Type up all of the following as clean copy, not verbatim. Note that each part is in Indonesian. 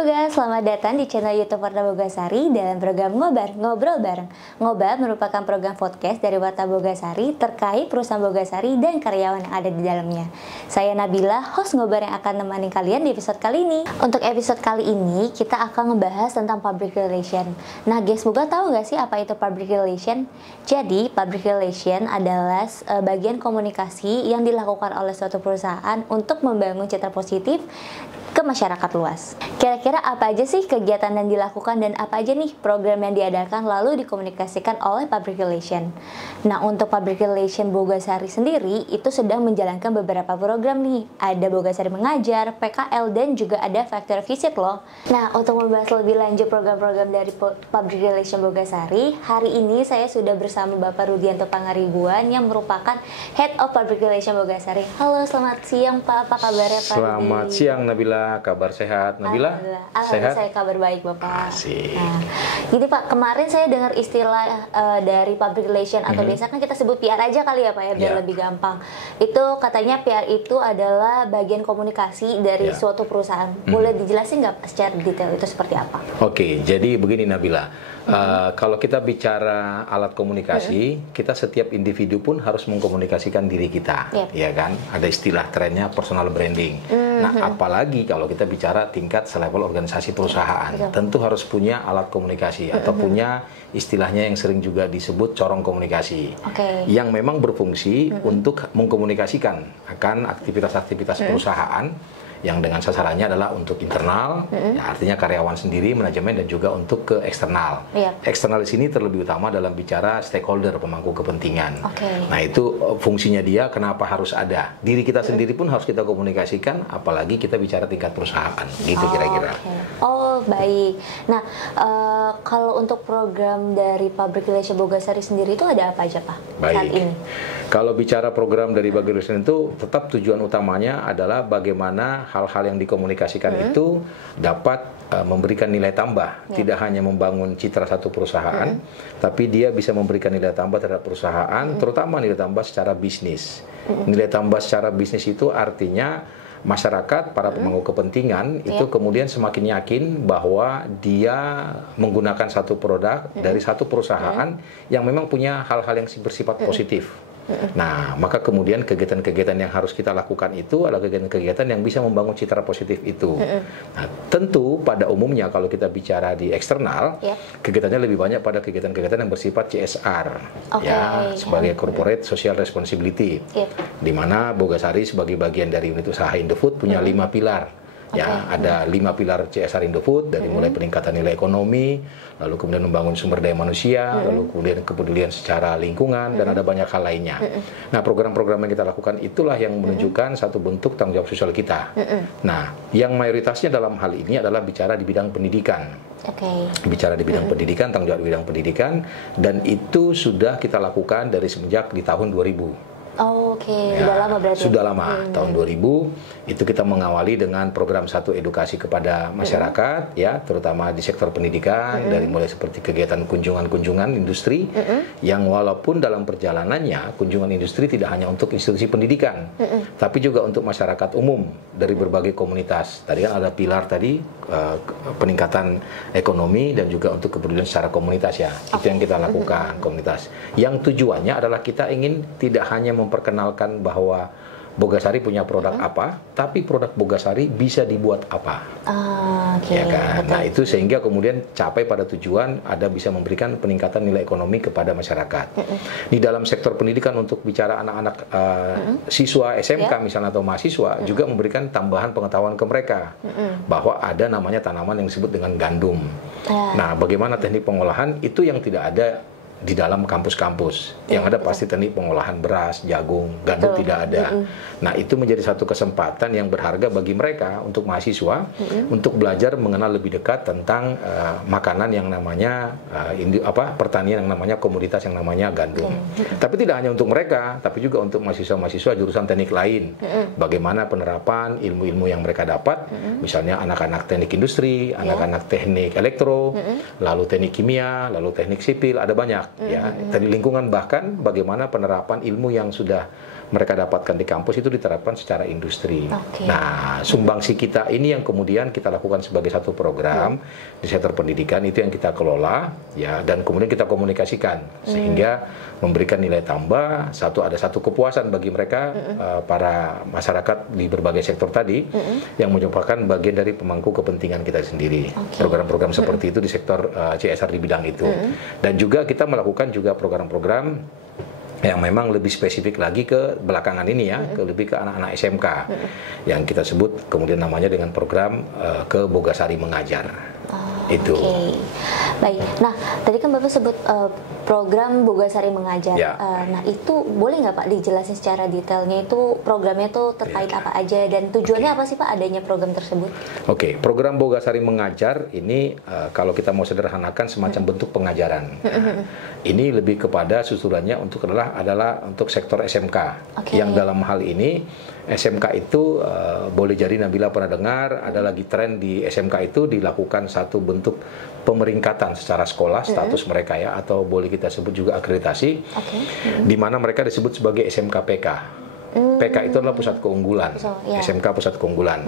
Boga, selamat datang di channel YouTube Warta Bogasari dalam program Ngobrol Bareng. Ngobrol merupakan program podcast dari Warta Bogasari terkait perusahaan Bogasari dan karyawan yang ada di dalamnya. Saya Nabila, host Ngobrol yang akan menemani kalian di episode kali ini. Untuk episode kali ini, kita akan membahas tentang public relation. Nah, guys, Boga tahu nggak sih apa itu public relation? Jadi, public relation adalah bagian komunikasi yang dilakukan oleh suatu perusahaan untuk membangun citra positif ke masyarakat luas. Kira-kira apa aja sih kegiatan yang dilakukan dan apa aja nih program yang diadakan lalu dikomunikasikan oleh public relation. Nah, untuk public relation Bogasari sendiri itu sedang menjalankan beberapa program nih. Ada Bogasari Mengajar, PKL, dan juga ada Factory Visit loh. Nah, untuk membahas lebih lanjut program-program dari public relation Bogasari, hari ini saya sudah bersama Bapak Rudianto Pangaribuan yang merupakan Head of Public Relation Bogasari. Halo, selamat siang Pak, apa kabarnya Pak? Selamat siang Nabila, kabar sehat Nabila? Alhamdulillah, saya kabar baik Bapak. Asik. Nah, jadi Pak, kemarin saya dengar istilah dari public relation atau biasa kan kita sebut PR aja kali ya Pak ya, biar lebih gampang. Itu katanya PR itu adalah bagian komunikasi dari suatu perusahaan. Boleh dijelasin nggak secara detail itu seperti apa? Oke, jadi begini Nabila. Kalau kita bicara alat komunikasi, kita setiap individu pun harus mengkomunikasikan diri kita, ya kan? Ada istilah trennya personal branding. Nah, apalagi kalau kita bicara tingkat selevel organisasi perusahaan, tentu harus punya alat komunikasi atau punya istilahnya yang sering juga disebut corong komunikasi, yang memang berfungsi untuk mengkomunikasikan akan aktivitas-aktivitas perusahaan yang dengan sasarannya adalah untuk internal, ya, artinya karyawan sendiri, manajemen, dan juga untuk ke eksternal. Eksternal di sini terlebih utama dalam bicara stakeholder, pemangku kepentingan. Nah, itu fungsinya dia, kenapa harus ada. Diri kita sendiri pun harus kita komunikasikan, apalagi kita bicara tingkat perusahaan, gitu kira-kira. Oh, baik. Nah, kalau untuk program dari Public Relation Bogasari sendiri itu ada apa aja Pak saat ini? Kalau bicara program dari Public Relation itu, tetap tujuan utamanya adalah bagaimana hal-hal yang dikomunikasikan itu dapat memberikan nilai tambah, tidak hanya membangun citra satu perusahaan, tapi dia bisa memberikan nilai tambah terhadap perusahaan, terutama nilai tambah secara bisnis. Nilai tambah secara bisnis itu artinya masyarakat, para pemangku kepentingan itu kemudian semakin yakin bahwa dia menggunakan satu produk dari satu perusahaan yang memang punya hal-hal yang bersifat positif. Nah, maka kemudian kegiatan-kegiatan yang harus kita lakukan itu adalah kegiatan-kegiatan yang bisa membangun citra positif itu. Nah, tentu pada umumnya kalau kita bicara di eksternal, kegiatannya lebih banyak pada kegiatan-kegiatan yang bersifat CSR, ya, sebagai corporate social responsibility, di mana Bogasari sebagai bagian dari unit usaha Indofood punya 5 pilar. Ya, ada 5 pilar CSR Indofood, dari mulai peningkatan nilai ekonomi, lalu kemudian membangun sumber daya manusia, lalu kemudian kepedulian secara lingkungan, dan ada banyak hal lainnya. Nah, program-program yang kita lakukan itulah yang menunjukkan satu bentuk tanggung jawab sosial kita. Nah, yang mayoritasnya dalam hal ini adalah bicara di bidang pendidikan. Bicara di bidang pendidikan, tanggung jawab di bidang pendidikan, dan itu sudah kita lakukan dari semenjak di tahun 2000. Sudah lama berarti. Sudah lama, tahun 2000 itu kita mengawali dengan program satu edukasi kepada masyarakat, ya, terutama di sektor pendidikan, dari mulai seperti kegiatan kunjungan-kunjungan industri, yang walaupun dalam perjalanannya kunjungan industri tidak hanya untuk institusi pendidikan, tapi juga untuk masyarakat umum dari berbagai komunitas. Tadi kan ada pilar tadi peningkatan ekonomi dan juga untuk kepedulian secara komunitas, ya, itu yang kita lakukan komunitas. Yang tujuannya adalah kita ingin tidak hanya memperkenalkan bahwa Bogasari punya produk apa, tapi produk Bogasari bisa dibuat apa, ya kan? Nah, itu sehingga kemudian capai pada tujuan ada bisa memberikan peningkatan nilai ekonomi kepada masyarakat. Di dalam sektor pendidikan untuk bicara anak-anak siswa SMK misalnya atau mahasiswa juga memberikan tambahan pengetahuan ke mereka bahwa ada namanya tanaman yang disebut dengan gandum. Nah, bagaimana teknik pengolahan itu yang tidak ada di dalam kampus-kampus. Yang ada pasti teknik pengolahan beras, jagung, gandum tidak ada. Nah, itu menjadi satu kesempatan yang berharga bagi mereka untuk mahasiswa untuk belajar mengenal lebih dekat tentang makanan yang namanya pertanian yang namanya komoditas yang namanya gandum. Tapi tidak hanya untuk mereka, tapi juga untuk mahasiswa-mahasiswa jurusan teknik lain. Bagaimana penerapan ilmu-ilmu yang mereka dapat, misalnya anak-anak teknik industri, anak-anak teknik elektro, lalu teknik kimia, lalu teknik sipil, ada banyak. Ya, dari lingkungan, bahkan bagaimana penerapan ilmu yang sudah mereka dapatkan di kampus itu diterapkan secara industri. Nah, sumbangsi kita ini yang kemudian kita lakukan sebagai satu program di sektor pendidikan, itu yang kita kelola ya, dan kemudian kita komunikasikan sehingga memberikan nilai tambah. Ada satu kepuasan bagi mereka para masyarakat di berbagai sektor tadi yang merupakan bagian dari pemangku kepentingan kita sendiri. Program-program seperti itu di sektor CSR di bidang itu. Dan juga kita melakukan juga program-program yang memang lebih spesifik lagi ke belakangan ini ya, lebih ke anak-anak SMK yang kita sebut kemudian namanya dengan program ke Bogasari Mengajar. Itu. Baik. Nah, tadi kan Bapak sebut program Bogasari Mengajar. Ya. Nah, itu boleh nggak Pak dijelasin secara detailnya, itu programnya itu terkait apa aja dan tujuannya apa sih Pak adanya program tersebut? Oke, program Bogasari Mengajar ini kalau kita mau sederhanakan semacam bentuk pengajaran. Ini lebih kepada susulannya adalah untuk sektor SMK. Yang dalam hal ini SMK itu boleh jadi Nabila pernah dengar ada lagi tren di SMK itu dilakukan satu bentuk pemeringkatan secara sekolah status mereka ya, atau boleh kita sebut juga akreditasi, di mana mereka disebut sebagai SMK PK. PK itu adalah pusat keunggulan, SMK pusat keunggulan.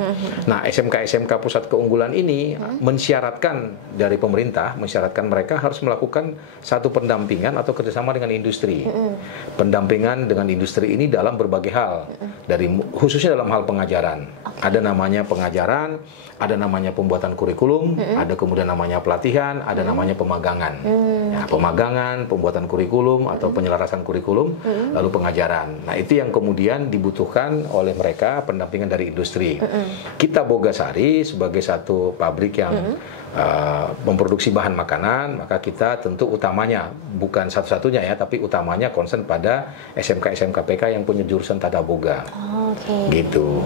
Nah, SMK pusat keunggulan ini mensyaratkan dari pemerintah, mensyaratkan mereka harus melakukan satu pendampingan atau kerjasama dengan industri. Pendampingan dengan industri ini dalam berbagai hal, khususnya dalam hal pengajaran. Ada namanya pengajaran, ada namanya pembuatan kurikulum, ada kemudian namanya pelatihan, ada namanya pemagangan. Ya, pemagangan, pembuatan kurikulum atau penyelarasan kurikulum, lalu pengajaran. Nah, itu yang kemudian dibutuhkan oleh mereka pendampingan dari industri. Kita Bogasari sebagai satu pabrik yang memproduksi bahan makanan, maka kita tentu utamanya, bukan satu-satunya ya, tapi utamanya concern pada SMK PK yang punya jurusan Tata Boga. Gitu.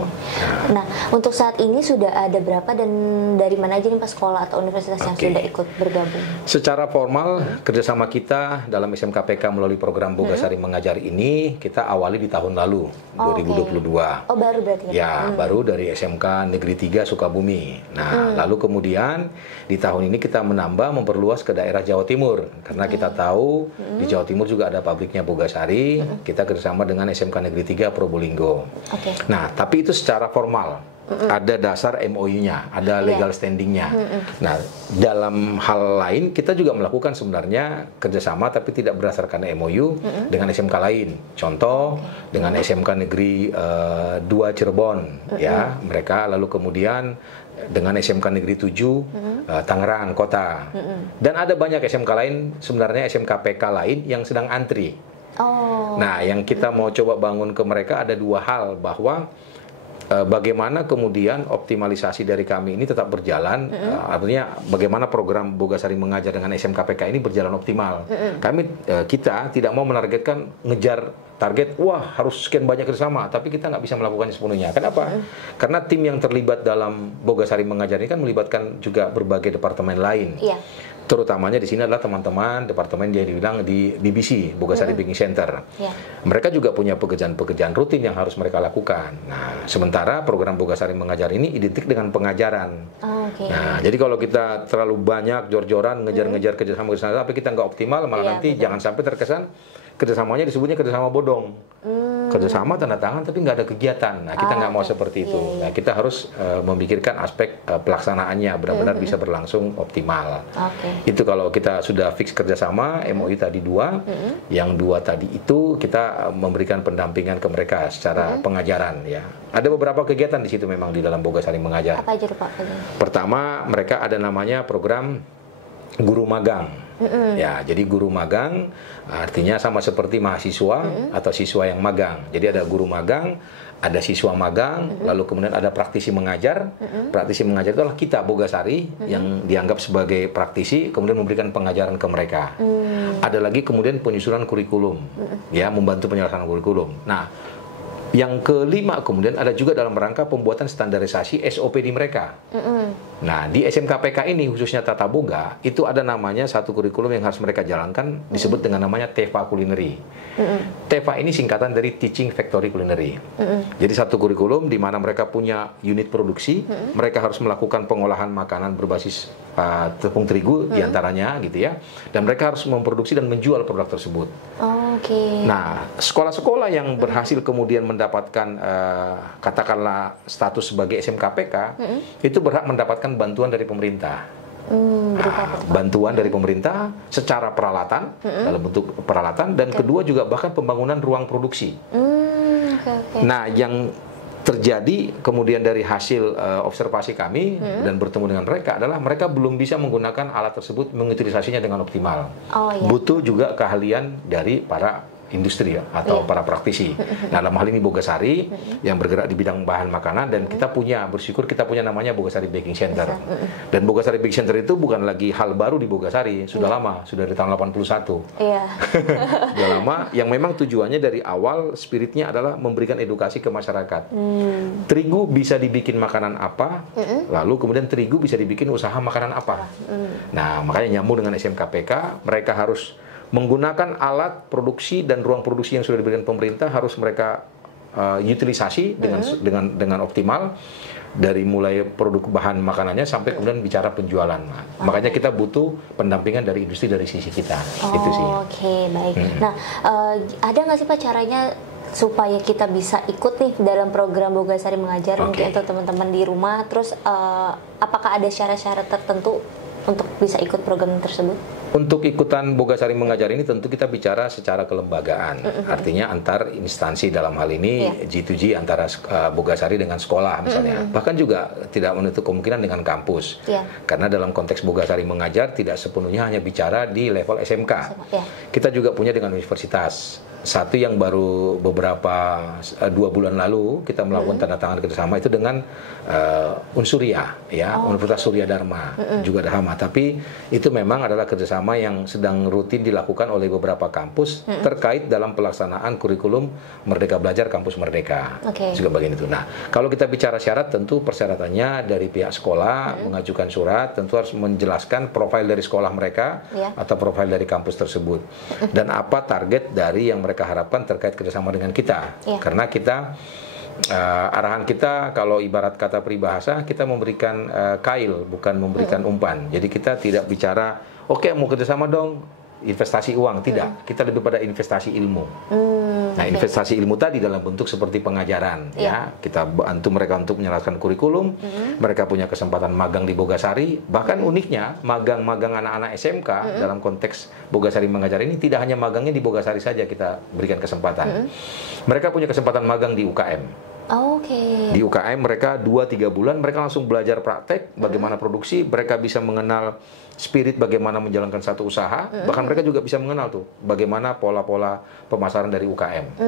Nah, untuk saat ini sudah ada berapa dan dari mana aja nih Pak sekolah atau universitas yang sudah ikut bergabung? Secara formal, kerjasama kita dalam SMK PK melalui program Bogasari Mengajar ini kita awali di tahun lalu, 2022. Oh, baru berarti ya? Baru dari SMK Negeri 3 Sukabumi. Nah, lalu kemudian di tahun ini kita memperluas ke daerah Jawa Timur, karena kita tahu di Jawa Timur juga ada pabriknya Bogasari. Kita kerjasama dengan SMK Negeri 3 Probolinggo. Nah, tapi itu secara formal. Ada dasar MOU-nya, ada legal standing-nya. Nah, dalam hal lain kita juga melakukan sebenarnya kerjasama tapi tidak berdasarkan MOU dengan SMK lain. Contoh dengan SMK Negeri 2 Cirebon, ya mereka, lalu kemudian dengan SMK Negeri 7 Tangerang Kota. Dan ada banyak SMK lain, sebenarnya SMK PK lain yang sedang antri. Nah, yang kita mau coba bangun ke mereka ada dua hal, bahwa bagaimana kemudian optimalisasi dari kami ini tetap berjalan, artinya bagaimana program Bogasari Mengajar dengan SMK PK ini berjalan optimal. Kita tidak mau menargetkan ngejar target, wah harus sekian banyak kerjasama, tapi kita nggak bisa melakukannya sepenuhnya. Kenapa? Karena tim yang terlibat dalam Bogasari Mengajar ini kan melibatkan juga berbagai departemen lain. Terutamanya di sini adalah teman-teman departemen yang dibilang di BBC, Bogasari Banking Center. Mereka juga punya pekerjaan-pekerjaan rutin yang harus mereka lakukan. Nah, sementara program Bogasari Mengajar ini identik dengan pengajaran. Nah, jadi kalau kita terlalu banyak jor-joran ngejar-ngejar kerjasama, tapi kita nggak optimal, malah nanti jangan sampai terkesan kerjasamanya disebutnya kerjasama bodong. Kerjasama tanda tangan tapi nggak ada kegiatan. Nah, kita nggak mau seperti itu. Nah, kita harus memikirkan aspek pelaksanaannya benar-benar bisa berlangsung optimal. Itu kalau kita sudah fix kerjasama, MOU tadi dua, yang dua tadi itu kita memberikan pendampingan ke mereka secara pengajaran. Ya, ada beberapa kegiatan di situ memang di dalam Bogasari Mengajar. Apa aja Pak? Pertama, mereka ada namanya program guru magang. Ya, jadi guru magang artinya sama seperti mahasiswa atau siswa yang magang. Jadi ada guru magang, ada siswa magang, lalu kemudian ada praktisi mengajar. Praktisi mengajar itu adalah kita Bogasari yang dianggap sebagai praktisi, kemudian memberikan pengajaran ke mereka. Ada lagi kemudian penyusunan kurikulum, ya, membantu penyelesaian kurikulum. Nah, yang kelima kemudian ada juga dalam rangka pembuatan standarisasi SOP di mereka. Nah, di SMKPK ini khususnya Tata Boga, itu ada namanya satu kurikulum yang harus mereka jalankan, disebut dengan namanya TEFA Culinary. TEFA ini singkatan dari Teaching Factory Culinary. Jadi satu kurikulum di mana mereka punya unit produksi, mereka harus melakukan pengolahan makanan berbasis tepung terigu diantaranya gitu ya, dan mereka harus memproduksi dan menjual produk tersebut. Nah, sekolah-sekolah yang berhasil kemudian mendapatkan katakanlah status sebagai SMKPK, itu berhak mendapatkan bantuan dari pemerintah. Bantuan dari pemerintah secara peralatan, dalam bentuk peralatan, dan kedua juga bahkan pembangunan ruang produksi. Nah, yang terjadi kemudian dari hasil observasi kami dan bertemu dengan mereka adalah mereka belum bisa menggunakan alat tersebut, mengutilisasinya dengan optimal. Butuh juga keahlian dari para industri ya, atau para praktisi. Nah, dalam hal ini Bogasari yang bergerak di bidang bahan makanan, dan kita bersyukur kita punya namanya Bogasari Baking Center. Dan Bogasari Baking Center itu bukan lagi hal baru di Bogasari, sudah lama, sudah dari tahun 81. Sudah lama, yang memang tujuannya dari awal spiritnya adalah memberikan edukasi ke masyarakat. Terigu bisa dibikin makanan apa, lalu kemudian terigu bisa dibikin usaha makanan apa. Nah, makanya nyambung dengan SMKPK, mereka harus menggunakan alat produksi dan ruang produksi yang sudah diberikan pemerintah, harus mereka utilisasi dengan optimal, dari mulai produk bahan makanannya sampai kemudian bicara penjualan. Makanya kita butuh pendampingan dari industri dari sisi kita. Itu sih. Baik. Nah, ada nggak sih Pak caranya supaya kita bisa ikut nih dalam program Bogasari Mengajar, mungkin untuk teman-teman di rumah? Terus apakah ada syarat-syarat tertentu untuk bisa ikut program tersebut? Untuk ikutan Bogasari Mengajar ini tentu kita bicara secara kelembagaan, artinya antar instansi, dalam hal ini G2G antara Bogasari dengan sekolah misalnya, bahkan juga tidak menutup kemungkinan dengan kampus, karena dalam konteks Bogasari Mengajar tidak sepenuhnya hanya bicara di level SMK, kita juga punya dengan universitas. Satu yang baru beberapa 2 bulan lalu kita melakukan tanda tangan kerjasama itu dengan Unsuria, ya, Universitas Surya Dharma, juga Dharma. Tapi itu memang adalah kerjasama yang sedang rutin dilakukan oleh beberapa kampus terkait dalam pelaksanaan kurikulum Merdeka Belajar Kampus Merdeka. Juga bagian itu. Nah, kalau kita bicara syarat, tentu persyaratannya dari pihak sekolah mengajukan surat, tentu harus menjelaskan profil dari sekolah mereka atau profil dari kampus tersebut, dan apa target dari yang mereka harapkan terkait kerjasama dengan kita. Karena kita arahan kita, kalau ibarat kata peribahasa, kita memberikan kail, bukan memberikan umpan. Jadi kita tidak bicara oke, mau kerjasama dong, investasi uang, tidak. Kita lebih pada investasi ilmu. Nah, investasi ilmu tadi dalam bentuk seperti pengajaran, ya. Kita bantu mereka untuk menjelaskan kurikulum. Mereka punya kesempatan magang di Bogasari. Bahkan uniknya, magang-magang anak-anak SMK dalam konteks Bogasari Mengajar ini tidak hanya magangnya di Bogasari saja kita berikan kesempatan. Mereka punya kesempatan magang di UKM. Di UKM mereka 2-3 bulan, mereka langsung belajar praktek bagaimana produksi, mereka bisa mengenal spirit bagaimana menjalankan satu usaha, bahkan mereka juga bisa mengenal tuh bagaimana pola-pola pemasaran dari UKM.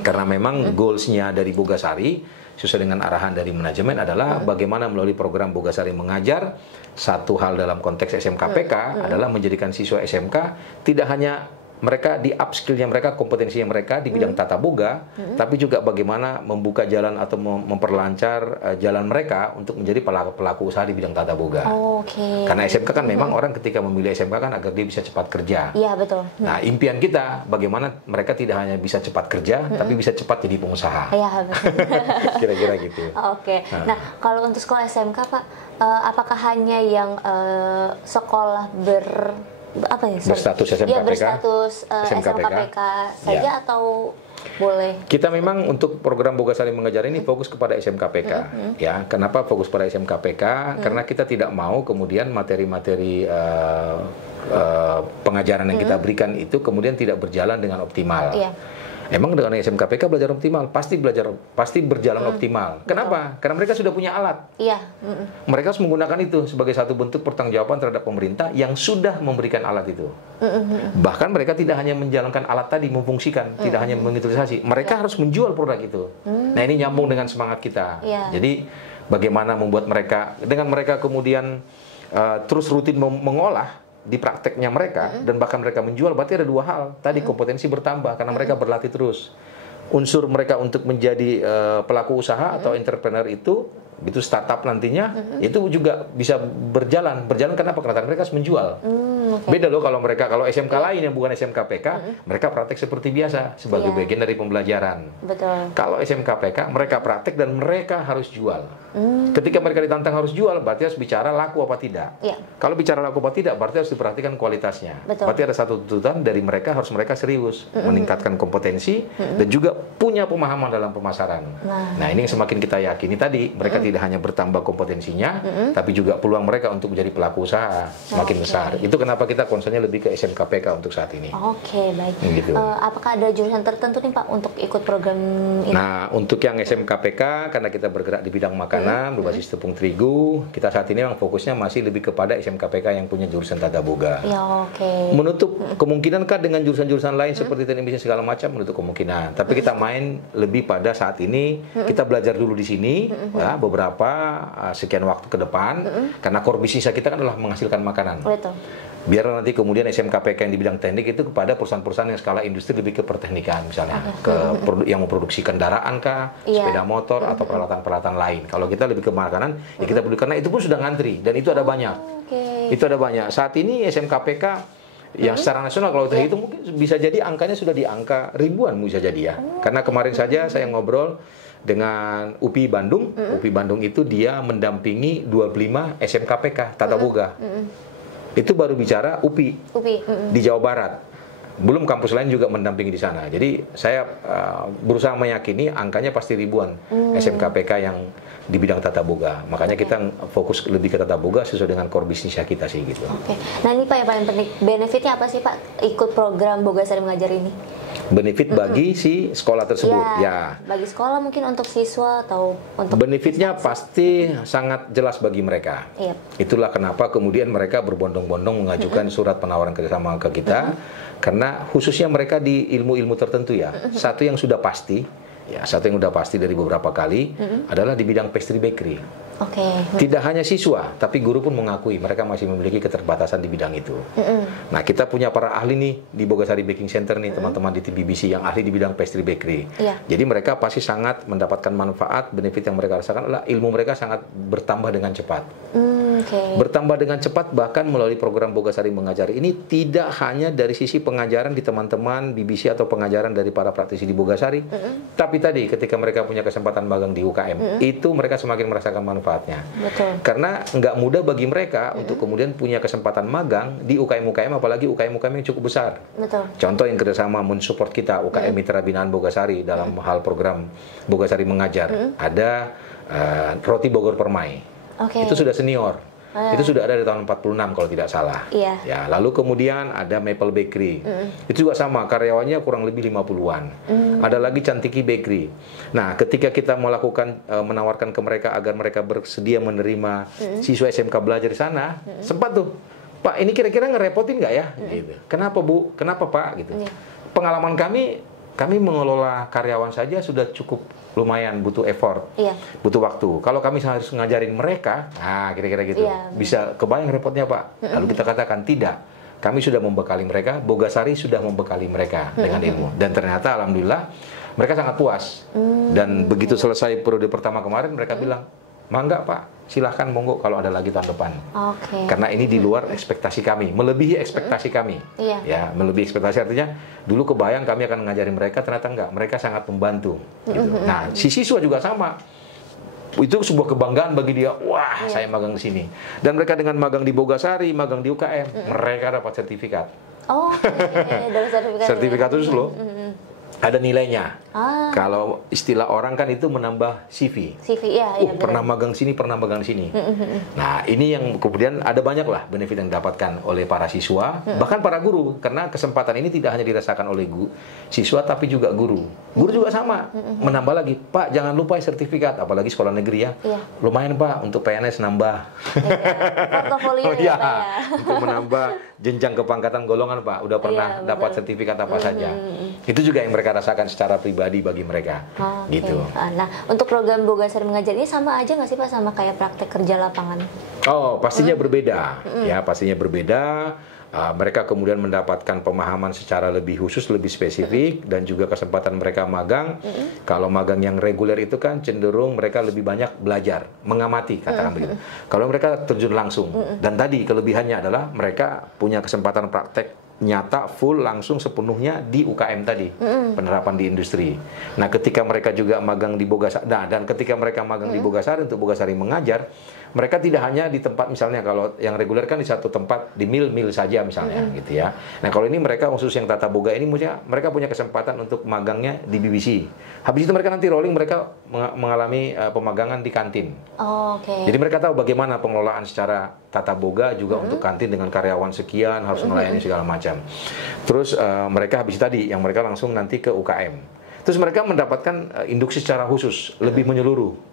Karena memang goalsnya dari Bogasari sesuai dengan arahan dari manajemen adalah bagaimana melalui program Bogasari Mengajar, satu hal dalam konteks SMKPK adalah menjadikan siswa SMK tidak hanya mereka di upskill-nya mereka, kompetensinya mereka di bidang tata boga, tapi juga bagaimana membuka jalan atau memperlancar jalan mereka untuk menjadi pelaku usaha di bidang tata boga. Karena SMK kan memang orang ketika memilih SMK kan agar dia bisa cepat kerja. Iya, betul. Nah, impian kita bagaimana mereka tidak hanya bisa cepat kerja, tapi bisa cepat jadi pengusaha. Iya, betul. Kira-kira gitu. Nah, kalau untuk sekolah SMK, Pak, apakah hanya yang sekolah berstatus SMKPK saja atau boleh? Kita memang untuk program Bogasari Mengajar ini fokus kepada SMKPK. Ya, kenapa fokus pada SMKPK? Karena kita tidak mau kemudian materi-materi pengajaran yang kita berikan itu kemudian tidak berjalan dengan optimal. Emang dengan SMKPK belajar optimal, pasti berjalan optimal. Kenapa? Karena mereka sudah punya alat. Mereka harus menggunakan itu sebagai satu bentuk pertanggungjawaban terhadap pemerintah yang sudah memberikan alat itu. Bahkan mereka tidak hanya menjalankan alat tadi, memfungsikan, tidak hanya mengutilisasi. Mereka harus menjual produk itu. Nah, ini nyambung dengan semangat kita. Jadi bagaimana membuat mereka, dengan mereka kemudian terus rutin mengolah di prakteknya mereka, dan bahkan mereka menjual, berarti ada 2 hal. Tadi kompetensi bertambah karena mereka berlatih terus. Unsur mereka untuk menjadi pelaku usaha atau entrepreneur itu begitu startup nantinya, itu juga bisa berjalan. Berjalan kenapa? Karena mereka harus menjual. Beda loh kalau SMK lain yang bukan SMK PK, mereka praktek seperti biasa sebagai bagian dari pembelajaran. Betul. Kalau SMK PK, mereka praktek dan mereka harus jual. Ketika mereka ditantang harus jual, berarti harus bicara laku apa tidak. Kalau bicara laku apa tidak, berarti harus diperhatikan kualitasnya. Berarti ada satu tuntutan dari mereka, harus mereka serius meningkatkan kompetensi dan juga punya pemahaman dalam pemasaran. Nah, ini yang semakin kita yakini tadi, mereka tidak hanya bertambah kompetensinya, tapi juga peluang mereka untuk menjadi pelaku usaha semakin besar. Itu kenapa kita concernnya lebih ke SMK PK untuk saat ini. Oke, baik. Gitu. Apakah ada jurusan tertentu nih Pak untuk ikut program ini? Nah, untuk yang SMK PK, karena kita bergerak di bidang makanan, berbasis tepung terigu, kita saat ini memang fokusnya masih lebih kepada SMK PK yang punya jurusan tata boga. Ya, oke. Menutup kemungkinankah dengan jurusan-jurusan lain seperti teknik bisnis segala macam, menutup kemungkinan. Tapi kita main lebih pada saat ini, kita belajar dulu di sini, ya, beberapa sekian waktu ke depan, karena core bisnis kita kan adalah menghasilkan makanan. Betul. Biar nanti kemudian SMK PK yang di bidang teknik itu kepada perusahaan-perusahaan yang skala industri lebih ke perteknikan, misalnya yang memproduksi kendaraan kah, sepeda motor atau peralatan-peralatan lain. Kalau kita lebih ke makanan, ya kita perlu, karena itu pun sudah ngantri dan itu ada banyak. Itu ada banyak. Saat ini SMK PK yang secara nasional kalau kita hitung mungkin bisa jadi angkanya sudah di angka ribuan bisa jadi ya. Karena kemarin saja saya ngobrol dengan UPI Bandung. UPI Bandung itu dia mendampingi 25 SMK PK tata boga. Itu baru bicara UPI. Di Jawa Barat. Belum kampus lain juga mendampingi di sana. Jadi saya berusaha meyakini angkanya pasti ribuan SMK PK yang di bidang tata boga. Makanya kita fokus lebih ke tata boga sesuai dengan core bisnisnya kita sih gitu. Oke. Nah ini Pak yang paling penting, benefitnya apa sih Pak ikut program Bogasari Mengajar ini? Benefit bagi si sekolah tersebut, ya. Bagi sekolah mungkin untuk siswa atau untuk benefitnya pasti sangat jelas bagi mereka. Itulah kenapa kemudian mereka berbondong-bondong mengajukan surat penawaran kerjasama ke kita, karena khususnya mereka di ilmu-ilmu tertentu ya. Satu yang sudah pasti, satu yang sudah pasti dari beberapa kali adalah di bidang pastry bakery. Tidak hanya siswa, tapi guru pun mengakui mereka masih memiliki keterbatasan di bidang itu. Nah, kita punya para ahli nih di Bogasari Baking Center nih, teman-teman di TBBC yang ahli di bidang pastry bakery. Jadi mereka pasti sangat mendapatkan manfaat, benefit yang mereka rasakan adalah ilmu mereka sangat bertambah dengan cepat. Bertambah dengan cepat bahkan melalui program Bogasari Mengajar ini tidak hanya dari sisi pengajaran di teman-teman BBC atau pengajaran dari para praktisi di Bogasari, tapi tadi ketika mereka punya kesempatan magang di UKM, itu mereka semakin merasakan manfaatnya. Karena nggak mudah bagi mereka untuk kemudian punya kesempatan magang di UKM-UKM, apalagi UKM-UKM yang cukup besar. Contoh yang kerjasama mensupport kita UKM Mitra Binaan Bogasari dalam hal program Bogasari Mengajar, ada Roti Bogor Permai. Itu sudah senior. Itu sudah ada di tahun 46 kalau tidak salah. Ya, lalu kemudian ada Maple Bakery. Itu juga sama, karyawannya kurang lebih 50-an. Ada lagi Cantiki Bakery. Nah, ketika kita melakukan menawarkan ke mereka agar mereka bersedia menerima siswa SMK belajar di sana, sempat tuh, Pak, ini kira-kira ngerepotin nggak ya? Gitu. Kenapa Bu? Kenapa Pak? Gitu. Pengalaman kami mengelola karyawan saja sudah cukup lumayan butuh effort, butuh waktu. Kalau kami harus ngajarin mereka, nah kira-kira gitu, bisa kebayang repotnya Pak. Lalu kita katakan tidak, kami sudah membekali mereka, Bogasari sudah membekali mereka dengan ilmu. Dan ternyata alhamdulillah mereka sangat puas. Dan begitu selesai periode pertama kemarin mereka bilang, mangga Pak, silahkan monggo kalau ada lagi tahun depan. Karena ini di luar ekspektasi kami, melebihi ekspektasi kami. Ya, melebihi ekspektasi artinya dulu kebayang kami akan ngajarin mereka, ternyata enggak. Mereka sangat membantu. Gitu. Nah, si siswa juga sama. Itu sebuah kebanggaan bagi dia. Wah, saya magang di sini. Dan mereka dengan magang di Bogasari, magang di UKM, mereka dapat sertifikat. Sertifikat itu loh. Ada nilainya. Kalau istilah orang kan itu menambah CV. Pernah magang sini, pernah magang sini. Nah, ini yang kemudian ada banyak lah benefit yang didapatkan oleh para siswa, bahkan para guru, karena kesempatan ini tidak hanya dirasakan oleh siswa, tapi juga guru. Guru juga sama, menambah lagi. Pak, jangan lupa sertifikat, apalagi sekolah negeri ya. Lumayan Pak, untuk PNS nambah. Portofolio ya, Pak ya. Untuk menambah jenjang kepangkatan golongan Pak, udah pernah dapat sertifikat apa saja. Itu juga yang mereka rasakan secara pribadi bagi mereka. Gitu. Nah, untuk program Bogasari Mengajar ini sama aja nggak sih Pak sama kayak praktek kerja lapangan? Oh, pastinya berbeda. Ya, pastinya berbeda. Mereka kemudian mendapatkan pemahaman secara lebih khusus, lebih spesifik, dan juga kesempatan mereka magang. Kalau magang yang reguler itu kan cenderung mereka lebih banyak belajar, mengamati, katakan begitu. Kalau mereka terjun langsung, dan tadi kelebihannya adalah mereka punya kesempatan praktek nyata, full, langsung sepenuhnya di UKM tadi, penerapan di industri. Nah, ketika mereka juga magang di Bogasari, dan ketika mereka magang di Bogasari untuk Bogasari mengajar, mereka tidak hanya di tempat, misalnya kalau yang reguler kan di satu tempat, di mil saja misalnya, gitu ya. Nah, kalau ini mereka khusus yang Tata Boga ini, maksudnya mereka punya kesempatan untuk magangnya di BBC. Habis itu mereka nanti rolling, mereka mengalami pemagangan di kantin. Jadi mereka tahu bagaimana pengelolaan secara Tata Boga juga untuk kantin dengan karyawan sekian, harus melayani segala macam. Terus mereka habis tadi, yang mereka langsung nanti ke UKM. Terus mereka mendapatkan induksi secara khusus, lebih menyeluruh.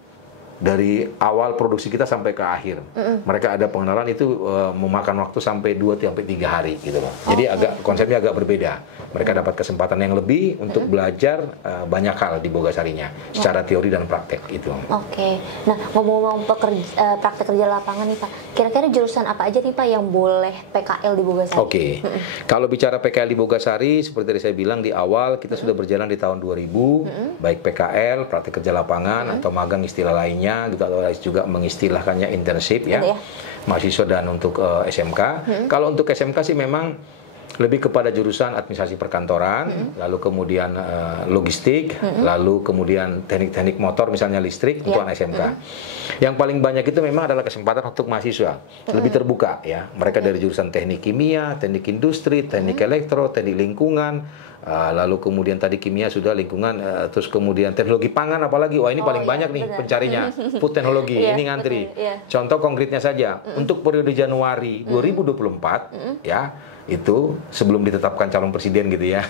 Dari awal produksi kita sampai ke akhir. Mereka ada pengenalan itu memakan waktu sampai 2-3 hari gitu loh. Jadi konsepnya agak berbeda. Mereka dapat kesempatan yang lebih untuk belajar banyak hal di Bogasarinya secara teori dan praktek itu. Nah, ngomong-ngomong praktek kerja lapangan nih Pak, kira-kira jurusan apa aja nih Pak yang boleh PKL di Bogasari? Kalau bicara PKL di Bogasari, seperti tadi saya bilang di awal, kita sudah berjalan di tahun 2000, baik PKL, praktek kerja lapangan, atau magang istilah lainnya, gitu, atau juga mengistilahkannya internship ya, mahasiswa dan untuk SMK. Kalau untuk SMK sih memang lebih kepada jurusan administrasi perkantoran, lalu kemudian logistik, lalu kemudian teknik-teknik motor misalnya listrik untuk anak SMK. Yang paling banyak itu memang adalah kesempatan untuk mahasiswa, lebih terbuka ya. Mereka dari jurusan teknik kimia, teknik industri, teknik elektro, teknik lingkungan, lalu kemudian tadi kimia sudah, lingkungan, terus kemudian teknologi pangan apalagi, wah ini paling banyak nih pencarinya, food teknologi, ini ngantri. Contoh konkretnya saja, untuk periode Januari 2024 ya, itu sebelum ditetapkan calon presiden gitu ya,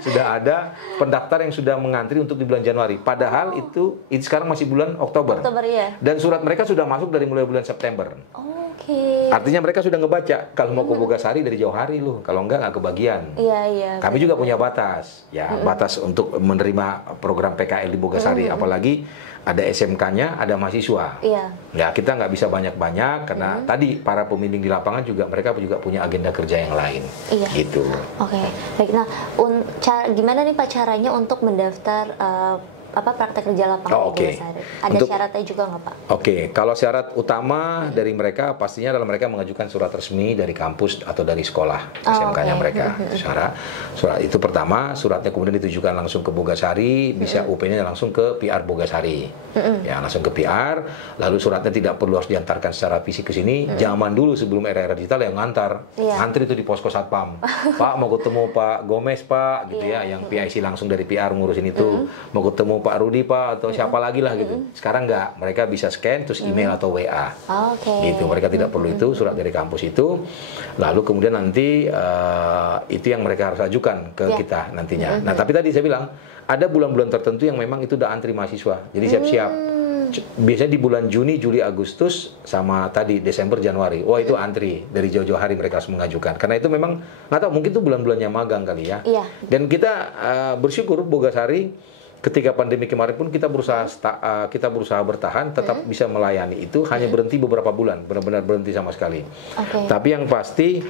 sudah ada pendaftar yang sudah mengantri untuk di bulan Januari. Padahal itu sekarang masih bulan Oktober. Dan surat mereka sudah masuk dari mulai bulan September. Artinya mereka sudah ngebaca, kalau mau ke Bogasari dari jauh hari loh, kalau enggak kebagian. Kami juga punya batas, ya batas untuk menerima program PKL di Bogasari, apalagi ada SMK-nya, ada mahasiswa. Ya kita nggak bisa banyak-banyak karena tadi para pembimbing di lapangan juga mereka juga punya agenda kerja yang lain. Gitu. Baik. Nah, gimana nih Pak caranya untuk mendaftar praktek kerja lapangan di Bogasari? Ada syaratnya juga nggak Pak? Kalau syarat utama dari mereka pastinya adalah mereka mengajukan surat resmi dari kampus atau dari sekolah SMK-nya mereka. Surat itu pertama, suratnya kemudian ditujukan langsung ke Bogasari, bisa UP-nya langsung ke PR Bogasari. Ya, langsung ke PR, lalu suratnya tidak perlu harus diantarkan secara fisik ke sini. Zaman dulu sebelum era digital yang ngantar, antri itu di posko Satpam. Pak mau ketemu Pak Gomez Pak, gitu ya, yang PIC langsung dari PR ngurusin itu. Mau ketemu Pak Rudi Pak atau siapa lagi lah gitu. Sekarang enggak, mereka bisa scan terus email atau WA. Gitu, mereka tidak perlu itu surat dari kampus itu. Lalu kemudian nanti itu yang mereka harus ajukan ke kita nantinya. Nah, tapi tadi saya bilang ada bulan-bulan tertentu yang memang itu udah antri mahasiswa. Jadi siap-siap. Biasanya di bulan Juni, Juli, Agustus sama tadi Desember, Januari. Wah, itu antri dari jauh-jauh hari mereka harus mengajukan. Karena itu memang nggak tahu, mungkin itu bulan-bulannya magang kali ya. Dan kita bersyukur Bogasari ketika pandemi kemarin pun kita berusaha bertahan, tetap bisa melayani itu, hanya berhenti beberapa bulan, benar-benar berhenti sama sekali. Tapi yang pasti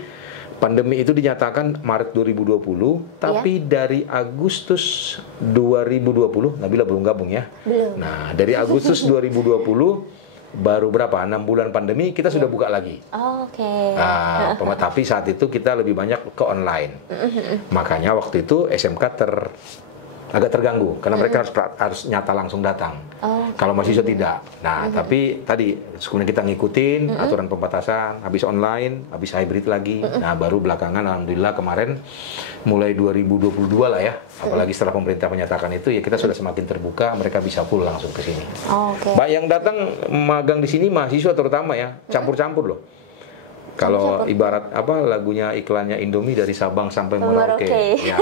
pandemi itu dinyatakan Maret 2020, tapi dari Agustus 2020, Nabila belum gabung ya? Belum. Nah, dari Agustus 2020 baru berapa? 6 bulan pandemi kita sudah buka lagi. Tapi saat itu kita lebih banyak ke online. Makanya waktu itu SMK agak terganggu karena mereka harus nyata langsung datang. Kalau mahasiswa tidak. Nah, tapi tadi kemudian kita ngikutin aturan pembatasan, habis online, habis hybrid lagi. Nah, baru belakangan alhamdulillah kemarin mulai 2022 lah ya. Apalagi setelah pemerintah menyatakan itu, ya kita sudah semakin terbuka, mereka bisa full langsung ke sini. Yang datang magang di sini mahasiswa terutama ya, campur-campur loh. Kalau ibarat lagunya iklannya Indomie dari Sabang sampai Merauke. Ya,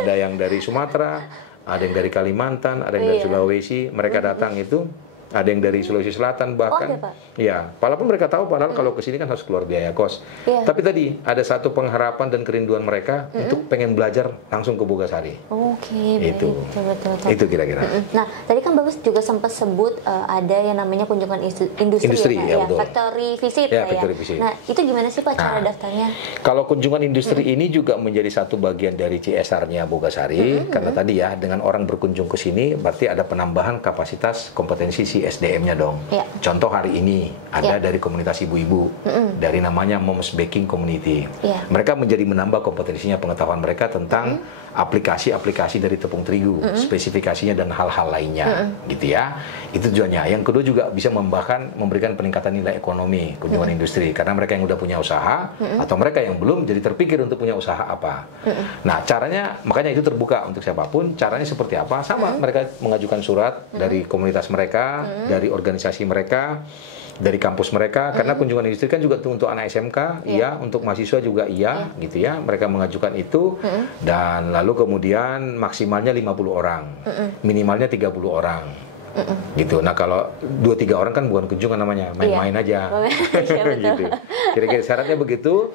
ada yang dari Sumatera, ada yang dari Kalimantan, ada yang dari Sulawesi. Mereka datang itu ada yang dari Sulawesi Selatan bahkan. Ada, Pak? Ya, walaupun mereka tahu padahal kalau ke sini kan harus keluar biaya kos. Iya. Tapi tadi ada satu pengharapan dan kerinduan mereka untuk pengen belajar langsung ke Bogasari. Oke, baik. Itu. Betul. Itu kira-kira. Nah, tadi kan Bapak juga sempat sebut ada yang namanya kunjungan Industri, ya, Pak? ya, betul. Factory visit Ya, Pak, factory visit. Nah, itu gimana sih Pak cara Nah, daftarnya? Kalau kunjungan industri ini juga menjadi satu bagian dari CSR-nya Bogasari, karena tadi ya dengan orang berkunjung ke sini berarti ada penambahan kapasitas kompetensi si SDM-nya dong. Ya. Contoh hari ini ada dari komunitas ibu-ibu dari namanya Moms Baking Community. Ya. Mereka menjadi menambah kompetensinya, pengetahuan mereka tentang aplikasi-aplikasi dari tepung terigu, spesifikasinya dan hal-hal lainnya, gitu ya. Itu tujuannya. Yang kedua juga bisa memberikan peningkatan nilai ekonomi kunjungan industri karena mereka yang udah punya usaha atau mereka yang belum jadi terpikir untuk punya usaha apa. Nah, caranya makanya itu terbuka untuk siapapun. Caranya seperti apa? Sama, mereka mengajukan surat dari komunitas mereka, dari organisasi mereka, dari kampus mereka, karena kunjungan industri kan juga untuk anak SMK, iya, untuk mahasiswa juga iya, gitu ya. Mereka mengajukan itu, dan lalu kemudian maksimalnya 50 orang, minimalnya 30 orang. Gitu. Nah, kalau 2-3 orang kan bukan kunjungan namanya, main-main aja. Iya, betul. Gitu. Kira-kira syaratnya begitu.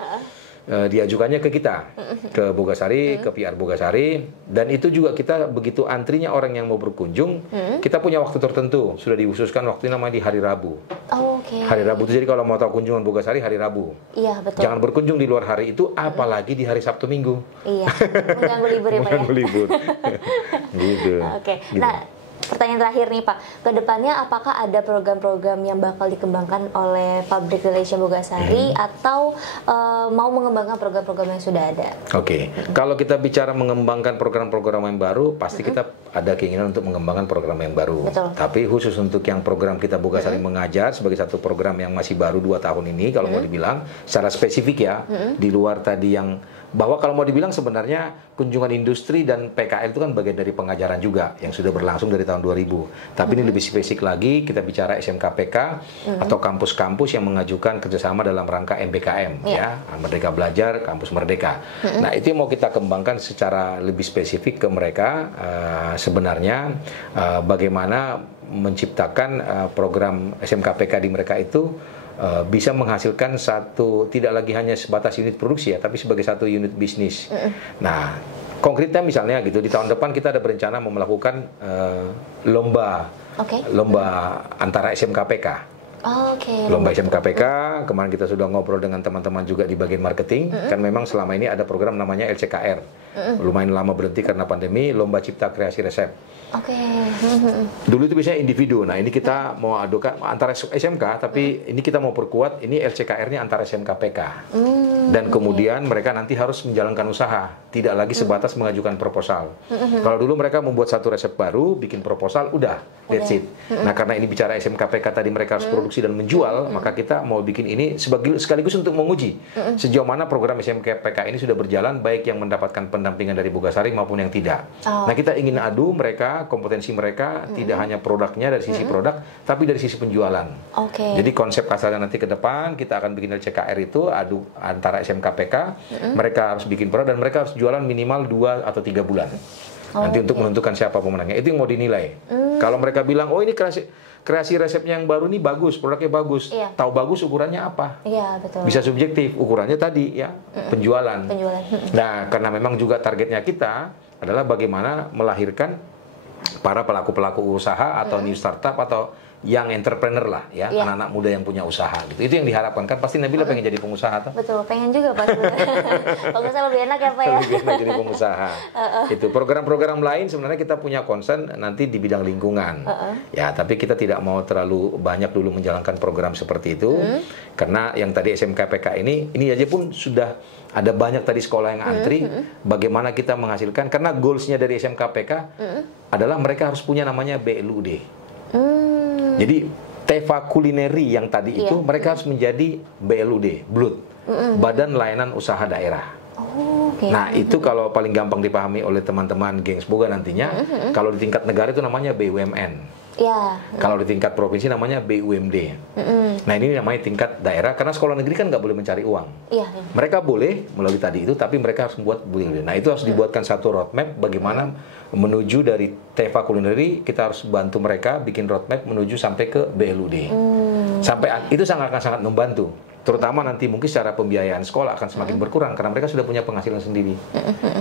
Diajukannya ke kita, ke Bogasari, ke PR Bogasari, dan itu juga kita begitu antrinya orang yang mau berkunjung, kita punya waktu tertentu, sudah dihususkan waktu namanya di hari Rabu. Oke. Hari Rabu itu jadi kalau mau tahu kunjungan Bogasari hari Rabu. Iya, betul. Jangan berkunjung di luar hari itu, apalagi di hari Sabtu Minggu. Iya, mengganggu libur ya Pak ya? Mengganggu libur. Gitu. Oke. Gitu. Nah, pertanyaan terakhir nih Pak, kedepannya apakah ada program-program yang bakal dikembangkan oleh Public Relation Bogasari atau mau mengembangkan program-program yang sudah ada? Oke, kalau kita bicara mengembangkan program-program yang baru, pasti kita ada keinginan untuk mengembangkan program yang baru. Betul. Tapi khusus untuk yang program kita Bogasari mengajar sebagai satu program yang masih baru 2 tahun ini, kalau mau dibilang secara spesifik ya, di luar tadi yang bahwa kalau mau dibilang sebenarnya kunjungan industri dan PKL itu kan bagian dari pengajaran juga yang sudah berlangsung dari tahun 2000. Tapi ini lebih spesifik lagi, kita bicara SMKPK atau kampus-kampus yang mengajukan kerjasama dalam rangka MBKM, ya, Merdeka Belajar, Kampus Merdeka. Nah, itu yang mau kita kembangkan secara lebih spesifik ke mereka, sebenarnya bagaimana menciptakan program SMKPK di mereka itu bisa menghasilkan satu, tidak lagi hanya sebatas unit produksi ya, tapi sebagai satu unit bisnis. Nah, konkretnya misalnya gitu, di tahun depan kita ada berencana mau melakukan lomba antara SMKPK. Lomba SMKPK, kemarin kita sudah ngobrol dengan teman-teman juga di bagian marketing, kan memang selama ini ada program namanya LCKR, lumayan lama berhenti karena pandemi, Lomba Cipta Kreasi Resep. Dulu itu biasanya individu, nah ini kita mau adukan antara SMK, tapi ini kita mau perkuat, ini LCKR-nya antara SMKPK. Dan kemudian mereka nanti harus menjalankan usaha, tidak lagi sebatas mengajukan proposal. Kalau dulu mereka membuat satu resep baru, bikin proposal, udah, that's it. Nah, karena ini bicara SMKPK tadi mereka harus produksi dan menjual, maka kita mau bikin ini sekaligus untuk menguji sejauh mana program SMKPK ini sudah berjalan, baik yang mendapatkan pendampingan dari Bogasari maupun yang tidak. Nah, kita ingin adu mereka, kompetensi mereka, tidak hanya produknya dari sisi produk, tapi dari sisi penjualan. Jadi konsep kasarnya nanti ke depan, kita akan bikin LCKR itu, adu antara SMKPK, mereka harus bikin produk dan mereka harus jualan minimal 2 atau 3 bulan. Nanti untuk menentukan siapa pemenangnya, itu yang mau dinilai. Kalau mereka bilang, oh ini kreasi resepnya yang baru nih bagus, produknya bagus. Tahu bagus ukurannya apa? Bisa subjektif, ukurannya tadi ya, penjualan. Nah, karena memang juga targetnya kita adalah bagaimana melahirkan para pelaku-pelaku usaha atau new startup atau yang entrepreneur lah ya, anak-anak muda yang punya usaha gitu. Itu yang diharapkan kan, pasti Nabila pengen jadi pengusaha tuh. Betul, pengen juga Pak. Pengusaha lebih enak ya Pak ya. Lebih enak jadi pengusaha. Itu program-program lain sebenarnya kita punya concern nanti di bidang lingkungan. Ya, tapi kita tidak mau terlalu banyak dulu menjalankan program seperti itu. Karena yang tadi SMKPK ini aja pun sudah ada banyak tadi sekolah yang antri. Bagaimana kita menghasilkan, karena goalsnya dari SMKPK adalah mereka harus punya namanya BLUD. Jadi Teva Kulineri yang tadi itu mereka harus menjadi BLUD, Badan Layanan Usaha Daerah. Nah, itu kalau paling gampang dipahami oleh teman-teman Gengs Boga nantinya, kalau di tingkat negara itu namanya BUMN. Kalau di tingkat provinsi namanya BUMD. Nah, ini namanya tingkat daerah, karena sekolah negeri kan nggak boleh mencari uang. Mereka boleh melalui tadi itu, tapi mereka harus membuat BUMD. Nah, itu harus dibuatkan satu roadmap bagaimana menuju dari Teva Culinary, kita harus bantu mereka bikin roadmap menuju sampai ke BLUD. Sampai itu akan sangat membantu. Terutama nanti mungkin secara pembiayaan sekolah akan semakin berkurang karena mereka sudah punya penghasilan sendiri.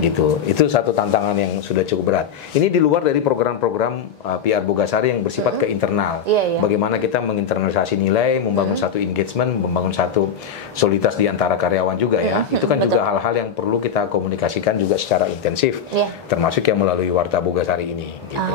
Gitu. Itu satu tantangan yang sudah cukup berat. Ini di luar dari program-program PR Bogasari yang bersifat ke internal. Bagaimana kita menginternalisasi nilai, membangun satu engagement, membangun satu soliditas di antara karyawan juga ya. Itu kan juga hal-hal yang perlu kita komunikasikan juga secara intensif. Termasuk yang melalui Warta Bogasari ini. Gitu.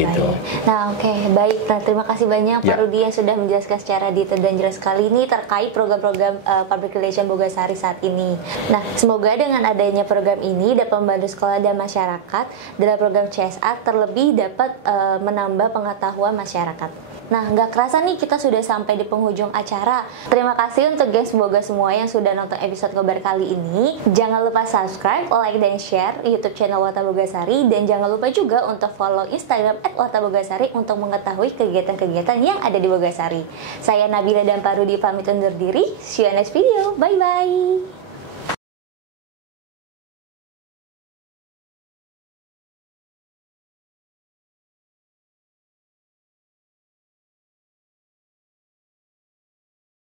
Gitu. Nah, baik. Nah, terima kasih banyak Pak Rudi yang sudah menjelaskan secara detail dan jelas sekali ini terkait program-program public relation Bogasari saat ini. Nah, semoga dengan adanya program ini dapat membantu sekolah dan masyarakat dalam program CSR, terlebih dapat menambah pengetahuan masyarakat. Nah, nggak kerasa nih kita sudah sampai di penghujung acara. Terima kasih untuk gengs Boga semua yang sudah nonton episode Ngobar kali ini. Jangan lupa subscribe, like, dan share YouTube channel Warta Bogasari. Dan jangan lupa juga untuk follow Instagram @wartabogasari untuk mengetahui kegiatan-kegiatan yang ada di Bogasari. Saya Nabila dan Pak Rudi pamit undur diri. See you next video. Bye-bye.